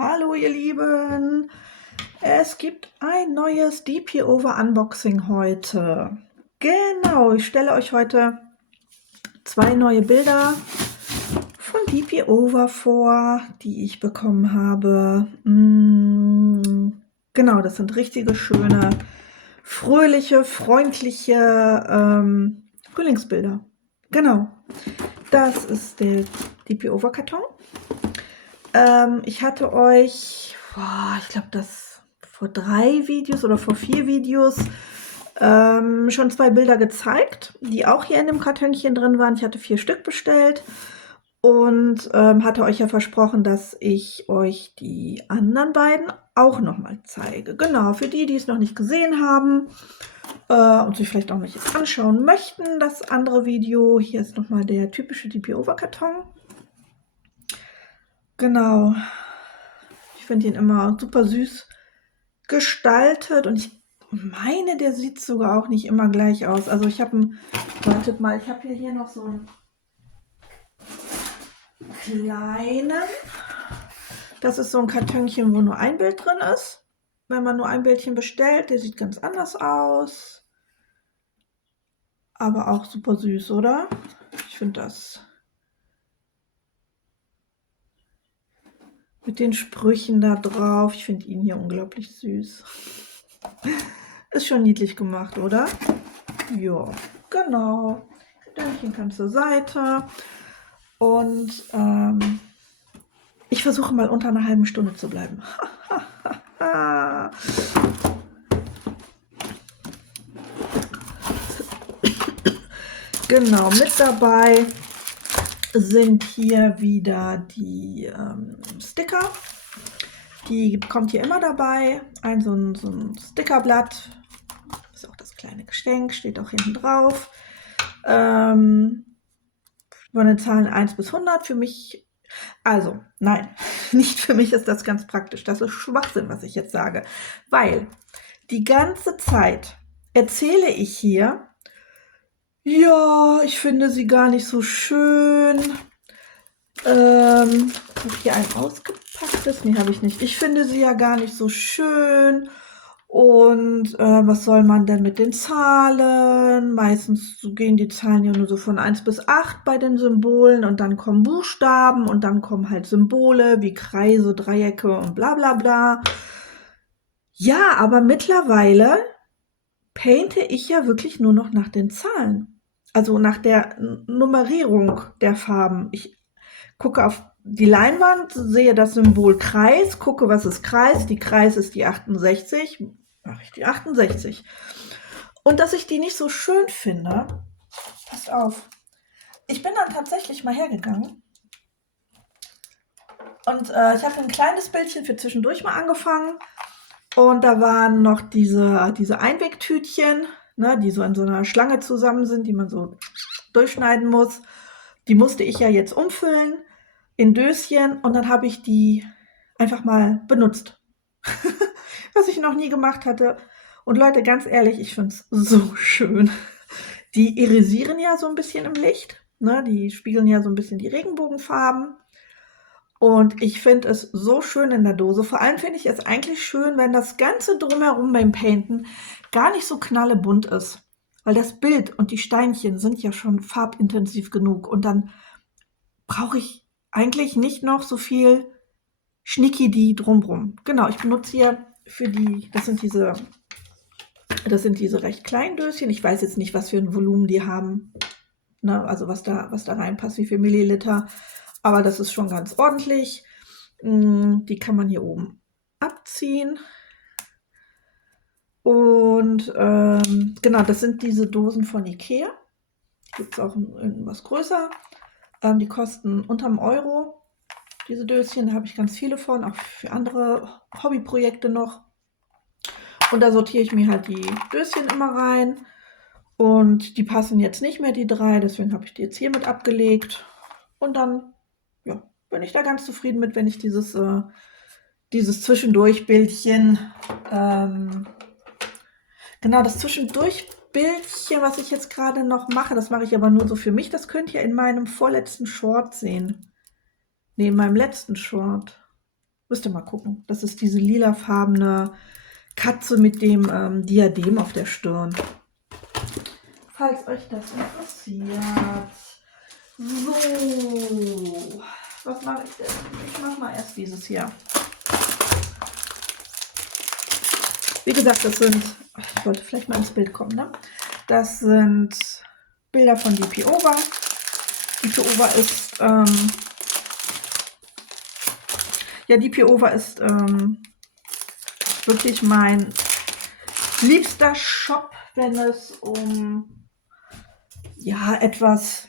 Hallo ihr Lieben, es gibt ein neues DP Over Unboxing heute. Genau, ich stelle euch heute zwei neue Bilder von DP Over vor, die ich bekommen habe. Genau, das sind richtige schöne, fröhliche, freundliche Frühlingsbilder. Genau, das ist der DP Over Karton. Ich hatte euch, ich glaube, das vor 3 Videos oder vor 4 Videos schon 2 Bilder gezeigt, die auch hier in dem Kartönchen drin waren. Ich hatte 4 Stück bestellt und hatte euch ja versprochen, dass ich euch die anderen beiden auch nochmal zeige. Genau, für die, die es noch nicht gesehen haben und sich vielleicht auch nicht anschauen möchten, das andere Video. Hier ist nochmal der typische DP Over Karton. Genau. Ich finde ihn immer super süß gestaltet und ich meine, der sieht sogar auch nicht immer gleich aus. Also ich habe wartet mal, ich habe hier noch so einen kleinen. Das ist so ein Kartönchen, wo nur ein Bild drin ist. Wenn man nur ein Bildchen bestellt, der sieht ganz anders aus. Aber auch super süß, oder? Ich finde das mit den Sprüchen da drauf. Ich finde ihn hier unglaublich süß. Ist schon niedlich gemacht, oder? Ja, genau. Däumchen kann zur Seite. Und ich versuche mal unter einer halben Stunde zu bleiben. Genau, mit dabei sind hier wieder die Sticker. Die kommt hier immer dabei. So ein Stickerblatt. Das ist auch das kleine Geschenk, steht auch hinten drauf. Von den Zahlen 1 bis 100 für mich. Also, nein, nicht für mich ist das ganz praktisch. Das ist Schwachsinn, was ich jetzt sage. Weil die ganze Zeit erzähle ich hier, ja, ich finde sie gar nicht so schön. Habe ich hier ein ausgepacktes? Nee, habe ich nicht. Ich finde sie ja gar nicht so schön. Und was soll man denn mit den Zahlen? Meistens gehen die Zahlen ja nur so von 1 bis 8 bei den Symbolen und dann kommen Buchstaben und dann kommen halt Symbole wie Kreise, Dreiecke und bla bla bla. Ja, aber mittlerweile painte ich ja wirklich nur noch nach den Zahlen. Also nach der Nummerierung der Farben. Ich gucke auf die Leinwand, sehe das Symbol Kreis, gucke, was ist Kreis. Die Kreis ist die 68. Mache ich die 68. Und dass ich die nicht so schön finde, passt auf. Ich bin dann tatsächlich mal hergegangen und ich habe ein kleines Bildchen für zwischendurch mal angefangen. Und da waren noch diese Einwegtütchen, ne, die so in so einer Schlange zusammen sind, die man so durchschneiden muss. Die musste ich ja jetzt umfüllen in Döschen und dann habe ich die einfach mal benutzt. Was ich noch nie gemacht hatte. Und Leute, ganz ehrlich, ich finde es so schön. Die irisieren ja so ein bisschen im Licht, ne? Die spiegeln ja so ein bisschen die Regenbogenfarben. Und ich finde es so schön in der Dose. Vor allem finde ich es eigentlich schön, wenn das Ganze drumherum beim Painten gar nicht so knallebunt ist. Weil das Bild und die Steinchen sind ja schon farbintensiv genug. Und dann brauche ich eigentlich nicht noch so viel Schnickidi drumrum. Genau, ich benutze hier für die, das sind diese recht kleinen Döschen. Ich weiß jetzt nicht, was für ein Volumen die haben. Ne? Also was da reinpasst, wie viel Milliliter. Aber das ist schon ganz ordentlich. Die kann man hier oben abziehen. Und genau, das sind diese Dosen von Ikea. Gibt es auch irgendwas größer. Die kosten unterm Euro. Diese Döschen, da habe ich ganz viele von, auch für andere Hobbyprojekte noch. Und da sortiere ich mir halt die Döschen immer rein. Und die passen jetzt nicht mehr, die 3, deswegen habe ich die jetzt hier mit abgelegt. Und dann, ja, bin ich da ganz zufrieden mit, wenn ich dieses Zwischendurch-Bildchen, genau, das Zwischendurch-Bildchen, was ich jetzt gerade noch mache, das mache ich aber nur so für mich. Das könnt ihr in meinem vorletzten Short sehen. Ne, in meinem letzten Short. Müsst ihr mal gucken. Das ist diese lilafarbene Katze mit dem Diadem auf der Stirn. Falls euch das interessiert. So, was mache ich denn? Ich mache mal erst dieses hier. Wie gesagt, das sind, ich wollte vielleicht mal ins Bild kommen, ne? Das sind Bilder von DP Over. DP Over ist, ja, DP Over ist wirklich mein liebster Shop, wenn es um, ja, etwas,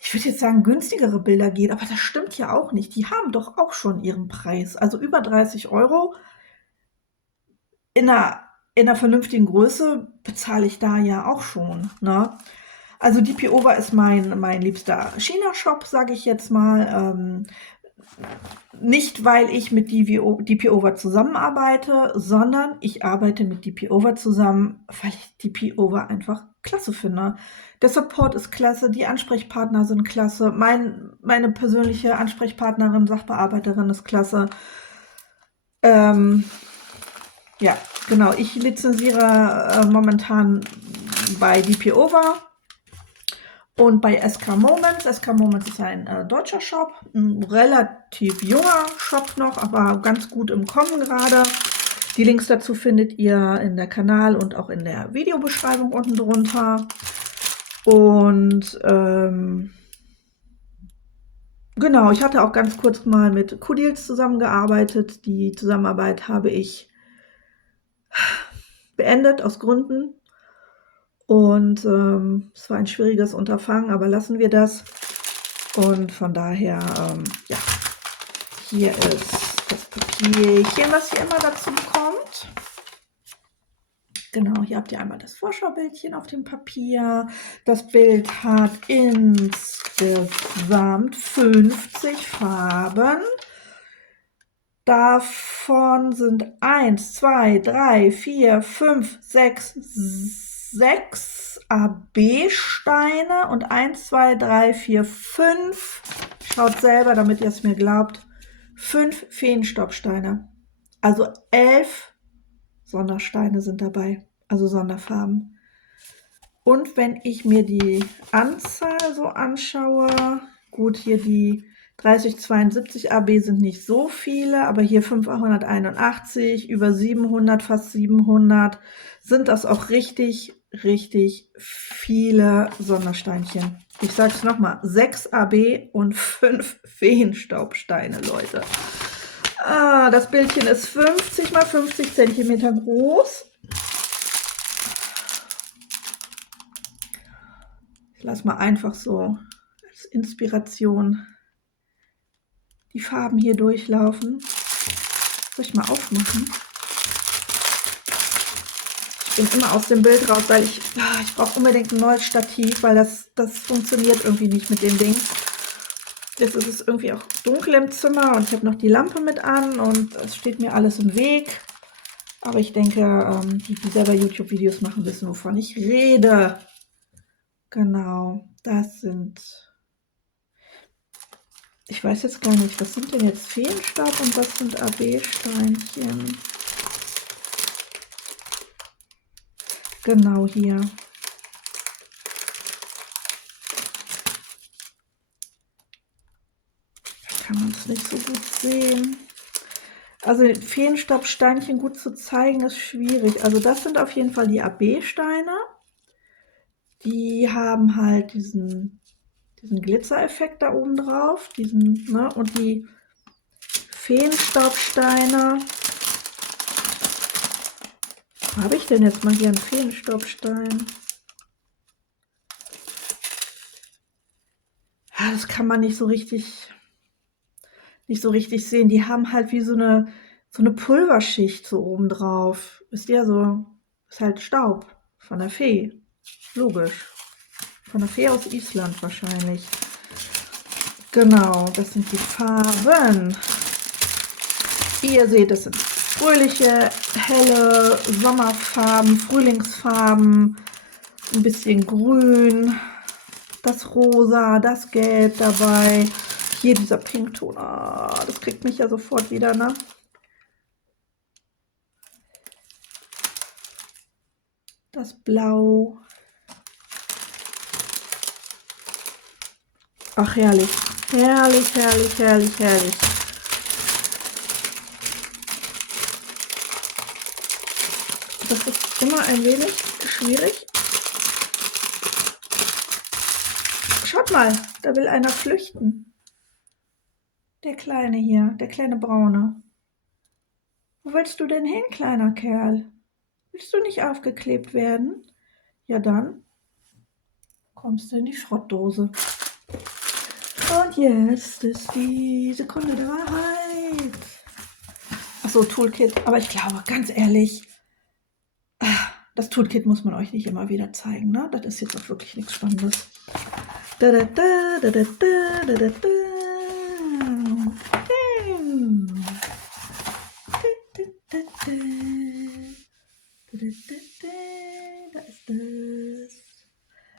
ich würde jetzt sagen, günstigere Bilder geht, aber das stimmt ja auch nicht. Die haben doch auch schon ihren Preis. Also über 30 € in einer vernünftigen Größe bezahle ich da ja auch schon, ne? Also DP Over ist mein liebster China-Shop, sage ich jetzt mal. Nicht, weil ich mit DP Over zusammenarbeite, sondern ich arbeite mit DP Over zusammen, weil ich DP Over einfach klasse finde. Der Support ist klasse, die Ansprechpartner sind klasse, meine persönliche Ansprechpartnerin, Sachbearbeiterin ist klasse. Ja, genau, ich lizenziere momentan bei DP Over und bei SK Moments. SK Moments ist ein deutscher Shop, ein relativ junger Shop noch, aber ganz gut im Kommen gerade. Die Links dazu findet ihr in der Kanal- und auch in der Videobeschreibung unten drunter. Und genau, ich hatte auch ganz kurz mal mit Q-Deals zusammengearbeitet. Die Zusammenarbeit habe ich beendet aus Gründen. Und es war ein schwieriges Unterfangen, aber lassen wir das. Und von daher, ja, hier ist das Papierchen, was ihr immer dazu bekommt. Genau, hier habt ihr einmal das Vorschaubildchen auf dem Papier. Das Bild hat insgesamt 50 Farben. Davon sind 1, 2, 3, 4, 5, 6 AB-Steine und 1, 2, 3, 4, 5, schaut selber, damit ihr es mir glaubt, 5 Feenstaubsteine. Also 11 Sondersteine sind dabei, also Sonderfarben. Und wenn ich mir die Anzahl so anschaue, gut, hier die 3072 AB sind nicht so viele, aber hier 581, über 700, fast 700, sind das auch richtig, richtig viele Sondersteinchen. Ich sage es nochmal, 6 AB und 5 Feenstaubsteine, Leute. Das Bildchen ist 50 x 50 cm groß. Ich lasse mal einfach so als Inspiration die Farben hier durchlaufen. Soll ich mal aufmachen? Ich bin immer aus dem Bild raus, weil ich brauche unbedingt ein neues Stativ, weil das funktioniert irgendwie nicht mit dem Ding. Jetzt ist es irgendwie auch dunkel im Zimmer und ich habe noch die Lampe mit an und es steht mir alles im Weg. Aber ich denke, die selber YouTube-Videos machen, wissen, wovon ich rede. Genau, das sind... Ich weiß jetzt gar nicht, was sind denn jetzt Feenstaub und was sind AB-Steinchen? Genau hier. Da kann man es nicht so gut sehen. Also Feenstaubsteinchen gut zu zeigen ist schwierig. Also das sind auf jeden Fall die AB-Steine. Die haben halt diesen Glitzereffekt da oben drauf, ne? Und die Feenstaubsteine. Wo habe ich denn jetzt mal hier einen Feenstaubstein? Ja, das kann man nicht so richtig sehen. Die haben halt wie so eine Pulverschicht so oben drauf. Wisst ihr, so ist halt Staub von der Fee. Logisch. Von der Fee aus Island wahrscheinlich. Genau, das sind die Farben. Wie ihr seht, das sind fröhliche, helle Sommerfarben, Frühlingsfarben, ein bisschen grün, das Rosa, das Gelb dabei. hier dieser Pinkton, das kriegt mich ja sofort wieder, ne? Das Blau. Ach, herrlich. Herrlich, herrlich, herrlich, herrlich. Das ist immer ein wenig schwierig. Schaut mal, da will einer flüchten. Der Kleine hier, der kleine Braune. Wo willst du denn hin, kleiner Kerl? Willst du nicht aufgeklebt werden? Ja dann kommst du in die Schrottdose. Und jetzt ist die Sekunde der Wahrheit. Achso, Toolkit. Aber ich glaube, ganz ehrlich, das Toolkit muss man euch nicht immer wieder zeigen, ne? Das ist jetzt auch wirklich nichts Spannendes. Da ist es.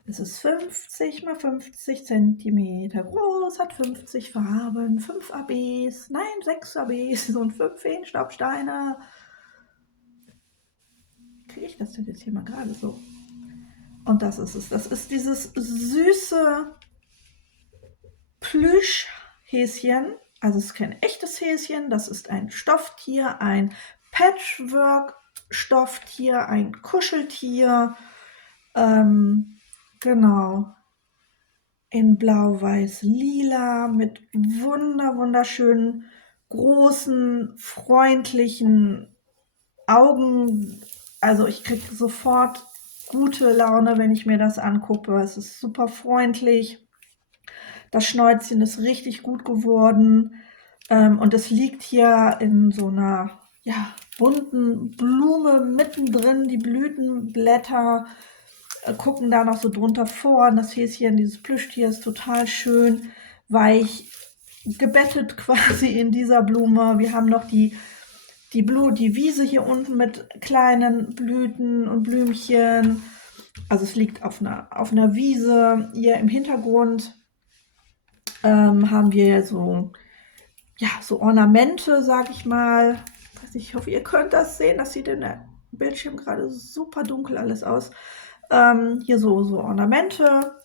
Es ist 50 mal 50 cm groß, hat 50 Farben, 5 ABs, nein, 6 ABs und 5 Feenstaubsteine. Kriege ich das denn jetzt hier mal gerade so? Und das ist es. Das ist dieses süße Plüschhäschen. Also es ist kein echtes Häschen, das ist ein Stofftier, ein Patchwork-Stofftier, ein Kuscheltier. Genau. In blau, weiß, lila mit wunderschönen, großen, freundlichen Augen. Also ich kriege sofort gute Laune, wenn ich mir das angucke. Es ist super freundlich. Das Schnäuzchen ist richtig gut geworden. Und es liegt hier in so einer bunten Blume mittendrin. Die Blütenblätter gucken da noch so drunter vor. Und das Häschen, dieses Plüschtier, ist total schön weich gebettet quasi in dieser Blume. Wir haben noch die Wiese hier unten mit kleinen Blüten und Blümchen. Also es liegt auf einer Wiese. Hier im Hintergrund haben wir so Ornamente, sag ich mal. Ich hoffe, ihr könnt das sehen. Das sieht in der Bildschirm gerade super dunkel alles aus. Hier so Ornamente,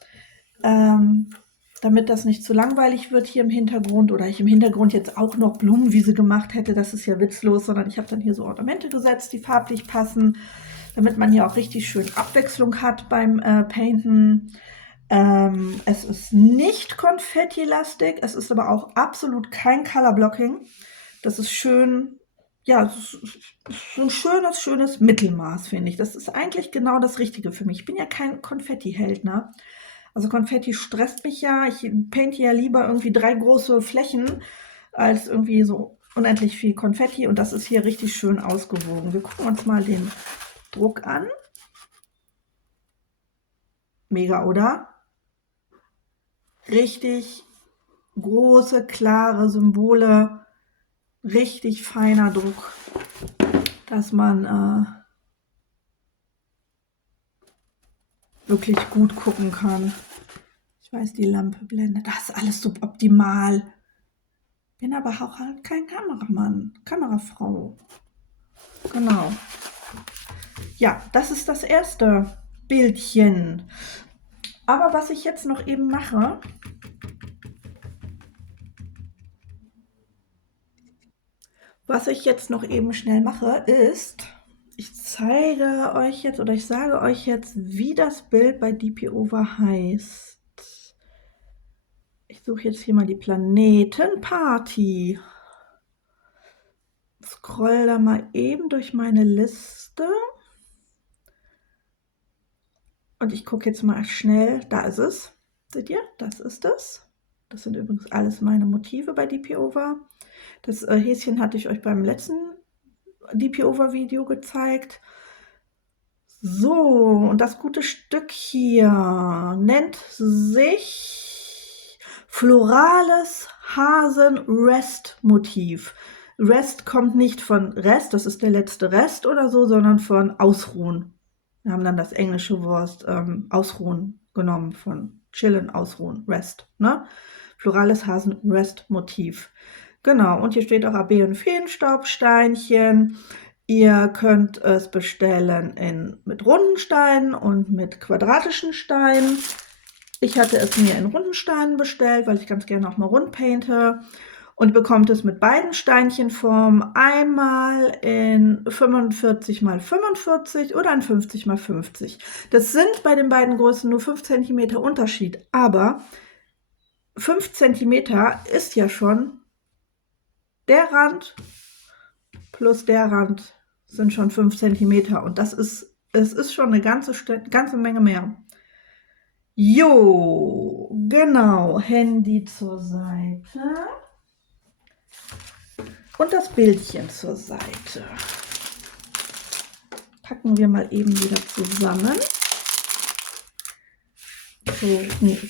damit das nicht zu langweilig wird hier im Hintergrund oder ich im Hintergrund jetzt auch noch Blumenwiese gemacht hätte, das ist ja witzlos, sondern ich habe dann hier so Ornamente gesetzt, die farblich passen, damit man hier auch richtig schön Abwechslung hat beim Painten. Es ist nicht Konfetti-lastig, es ist aber auch absolut kein Color Blocking. Das ist schön, es ist so ein schönes Mittelmaß, finde ich. Das ist eigentlich genau das Richtige für mich. Ich bin ja kein Konfetti-Held, ne? Also Konfetti stresst mich ja. Ich painte ja lieber irgendwie 3 große Flächen als irgendwie so unendlich viel Konfetti. Und das ist hier richtig schön ausgewogen. Wir gucken uns mal den Druck an. Mega, oder? Richtig große, klare Symbole. Richtig feiner Druck, dass man wirklich gut gucken kann. Ich weiß, die Lampe blendet. Das ist alles suboptimal. Bin aber auch halt kein Kameramann, Kamerafrau. Genau. Ja, das ist das erste Bildchen. Aber was ich jetzt noch eben mache, schnell mache, ist, ich zeige euch jetzt oder ich sage euch jetzt, wie das Bild bei DP Over heißt. Ich suche jetzt hier mal die Planetenparty. Scroll da mal eben durch meine Liste. Und ich gucke jetzt mal schnell. Da ist es. Seht ihr? Das ist es. Das sind übrigens alles meine Motive bei DP Over. Das Häschen hatte ich euch beim letzten DP Over Video gezeigt. So, und das gute Stück hier nennt sich Florales Hasen-Rest-Motiv. Rest kommt nicht von Rest, das ist der letzte Rest oder so, sondern von Ausruhen. Wir haben dann das englische Wort Ausruhen genommen, von chillen, ausruhen, Rest. Ne? Florales Hasenrest-Motiv. Genau, und hier steht auch AB und Feenstaubsteinchen. Ihr könnt es bestellen mit runden Steinen und mit quadratischen Steinen. Ich hatte es mir in runden Steinen bestellt, weil ich ganz gerne auch mal rund painte. Und ihr bekommt es mit beiden Steinchenformen, einmal in 45 x 45 oder in 50 x 50. Das sind bei den beiden Größen nur 5 cm Unterschied, aber 5 cm ist ja schon der Rand plus der Rand sind schon 5 cm und es ist schon eine ganze Menge mehr. Jo, genau, Handy zur Seite und das Bildchen zur Seite. Packen wir mal eben wieder zusammen.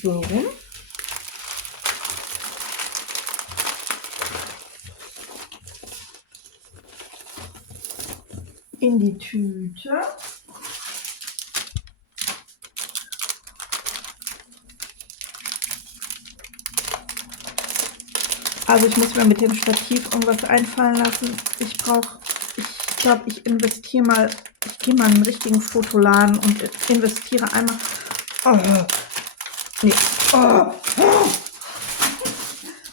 So rum. In die Tüte. Also ich muss mir mit dem Stativ irgendwas einfallen lassen. Ich glaube, ich investiere mal, ich gehe mal in einen richtigen Fotoladen und investiere einmal. Oh, nee. Oh.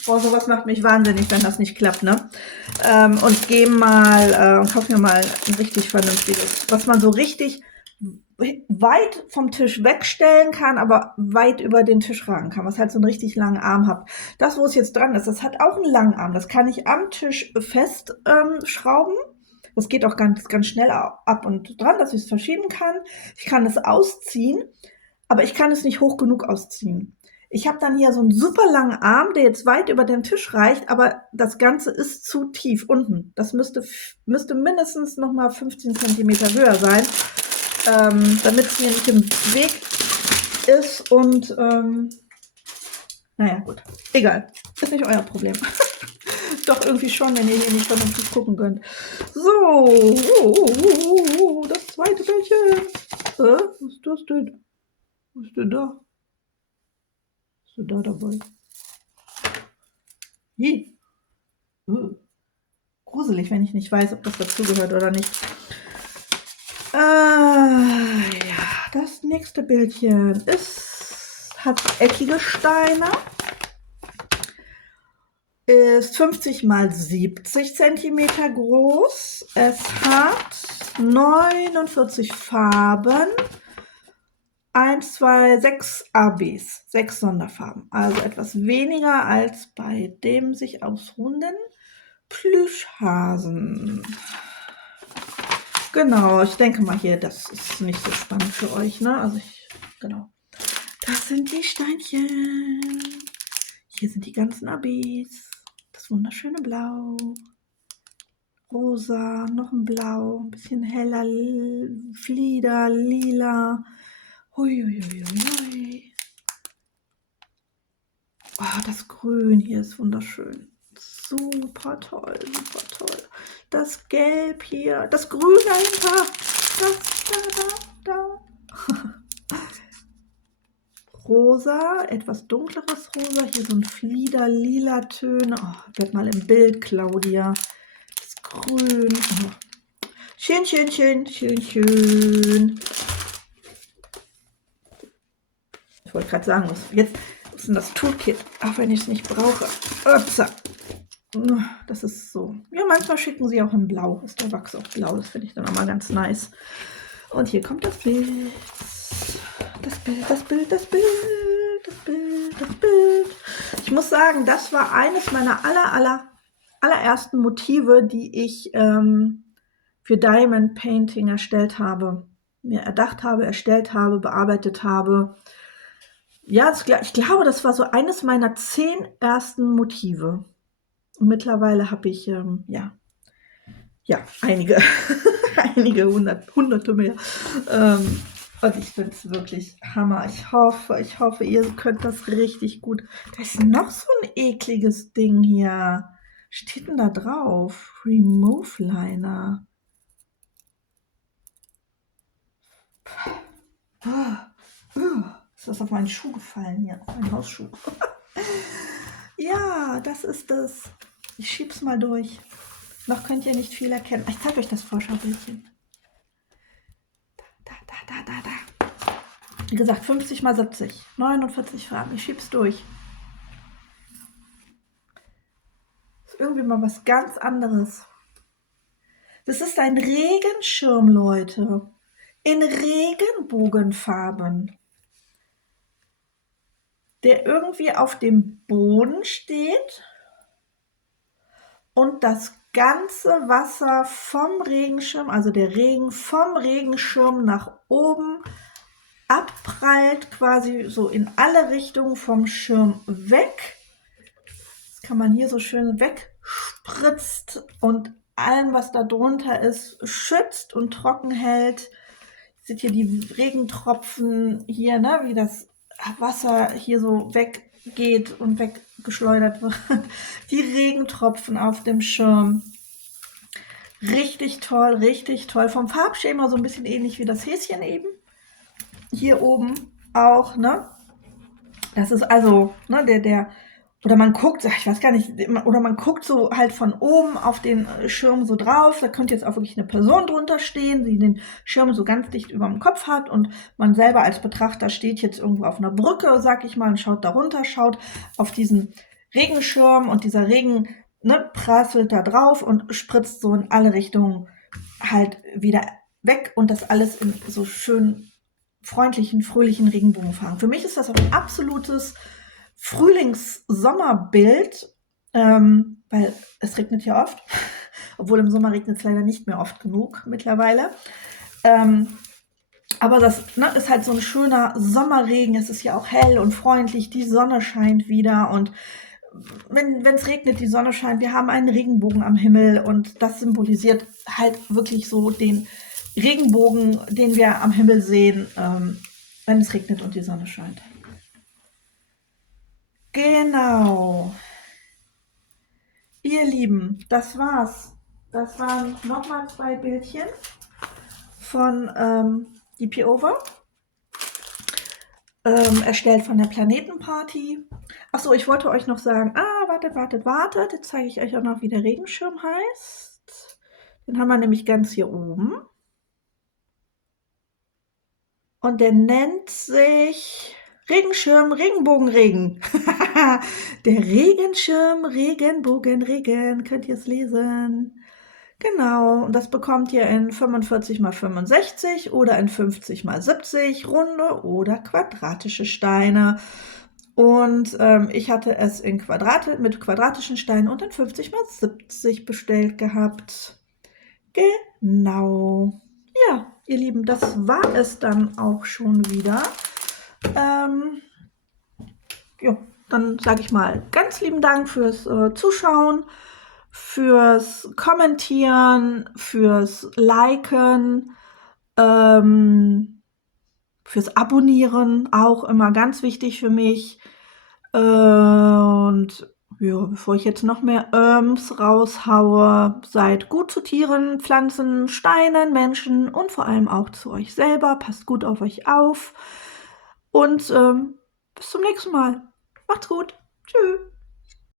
Boah, sowas macht mich wahnsinnig, wenn das nicht klappt, ne? Und gehe mal und kaufe mir mal ein richtig vernünftiges, was man so richtig weit vom Tisch wegstellen kann, aber weit über den Tisch ragen kann, was halt so einen richtig langen Arm hat. Das, wo es jetzt dran ist, das hat auch einen langen Arm. Das kann ich am Tisch fest schrauben. Das geht auch ganz, ganz schnell ab und dran, dass ich es verschieben kann. Ich kann es ausziehen, aber ich kann es nicht hoch genug ausziehen. Ich habe dann hier so einen super langen Arm, der jetzt weit über den Tisch reicht, aber das Ganze ist zu tief unten. Das müsste mindestens noch mal 15 cm höher sein, damit es mir nicht im Weg ist und naja, gut. Egal. Ist nicht euer Problem. Doch irgendwie schon, wenn ihr hier nicht vernünftig gucken könnt. So, das zweite Bildchen. Was ist das denn? Was ist denn da? Was ist denn da dabei? Hi. Gruselig, wenn ich nicht weiß, ob das dazugehört oder nicht. Ja, das nächste Bildchen hat eckige Steine, ist 50 x 70 cm groß. Es hat 49 Farben, 1, 2, 6 ABs, 6 Sonderfarben. Also etwas weniger als bei dem sich ausruhenden Plüschhasen. Genau, ich denke mal hier, das ist nicht so spannend für euch, ne? Also genau. Das sind die Steinchen. Hier sind die ganzen ABs. Das wunderschöne Blau. Rosa, noch ein Blau, ein bisschen heller Flieder, lila. Hui. Oh, das Grün hier ist wunderschön. Super toll, super toll. Das Gelb hier, das Grün dahinter. Da. Rosa, etwas dunkleres Rosa. Hier so ein Flieder-lila Töne. Oh, bleib mal im Bild, Claudia. Das Grün. Oh. Schön. Ich wollte gerade sagen, was ist denn das Toolkit? Auch wenn ich es nicht brauche. Upsa. Das ist so. Ja, manchmal schicken sie auch in Blau. Ist der Wachs auch blau. Das finde ich dann auch mal ganz nice. Und hier kommt das Bild. Das Bild. Ich muss sagen, das war eines meiner allerersten Motive, die ich für Diamond Painting erstellt habe. Mir erdacht habe, erstellt habe, bearbeitet habe. Ja, ich glaube, das war so eines meiner 10 ersten Motive. Und mittlerweile habe ich, einige, hunderte mehr. Und ich finde es wirklich Hammer. Ich hoffe, ihr könnt das richtig gut. Da ist noch so ein ekliges Ding hier. Steht denn da drauf? Remove Liner. Ist das auf meinen Schuh gefallen hier? Auf meinen Hausschuh. Ja, das ist es. Ich schieb's mal durch. Noch könnt ihr nicht viel erkennen. Ich zeige euch das Vorschaubildchen. Da. Wie gesagt, 50 mal 70. 49 Farben. Ich schieb's durch. Ist irgendwie mal was ganz anderes. Das ist ein Regenschirm, Leute. In Regenbogenfarben. Der irgendwie auf dem Boden steht und das ganze Wasser vom Regenschirm, also der Regen vom Regenschirm nach oben abprallt, quasi so in alle Richtungen vom Schirm weg. Das kann man hier so schön wegspritzt und allem, was da drunter ist, schützt und trocken hält. Seht ihr die Regentropfen hier, ne, wie das Wasser hier so weggeht und weggeschleudert wird. Die Regentropfen auf dem Schirm. Richtig toll, richtig toll. Vom Farbschema so ein bisschen ähnlich wie das Häschen eben. Hier oben auch, ne? Das ist also, ne, oder man guckt, ich weiß gar nicht, oder man guckt so halt von oben auf den Schirm so drauf. Da könnte jetzt auch wirklich eine Person drunter stehen, die den Schirm so ganz dicht über dem Kopf hat und man selber als Betrachter steht jetzt irgendwo auf einer Brücke, sag ich mal, und schaut da runter, schaut auf diesen Regenschirm und dieser Regen, ne, prasselt da drauf und spritzt so in alle Richtungen halt wieder weg und das alles in so schön freundlichen, fröhlichen Regenbogenfarben. Für mich ist das auch ein absolutes Frühlings-Sommerbild, weil es regnet ja oft, obwohl im Sommer regnet es leider nicht mehr oft genug mittlerweile. Aber das, ne, ist halt so ein schöner Sommerregen. Es ist ja auch hell und freundlich, die Sonne scheint wieder und wenn es regnet, die Sonne scheint, wir haben einen Regenbogen am Himmel und das symbolisiert halt wirklich so den Regenbogen, den wir am Himmel sehen, wenn es regnet und die Sonne scheint. Genau. Ihr Lieben, das war's. Das waren nochmal 2 Bildchen von DP Over. Erstellt von der Planetenparty. Achso, ich wollte euch noch sagen, wartet. Jetzt zeige ich euch auch noch, wie der Regenschirm heißt. Den haben wir nämlich ganz hier oben. Und der nennt sich Regenschirm, Regenbogenregen. Der Regenschirm, Regenbogenregen. Könnt ihr es lesen? Genau, und das bekommt ihr in 45 x 65 oder in 50 x 70, runde oder quadratische Steine. Und ich hatte es in mit quadratischen Steinen und in 50 x 70 bestellt gehabt. Genau. Ja, ihr Lieben, das war es dann auch schon wieder. Ja, dann sage ich mal ganz lieben Dank fürs Zuschauen, fürs Kommentieren, fürs Liken, fürs Abonnieren, auch immer ganz wichtig für mich. Und ja, bevor ich jetzt noch mehr raushaue, seid gut zu Tieren, Pflanzen, Steinen, Menschen und vor allem auch zu euch selber. Passt gut auf euch auf und bis zum nächsten Mal. Macht's gut. Tschüss.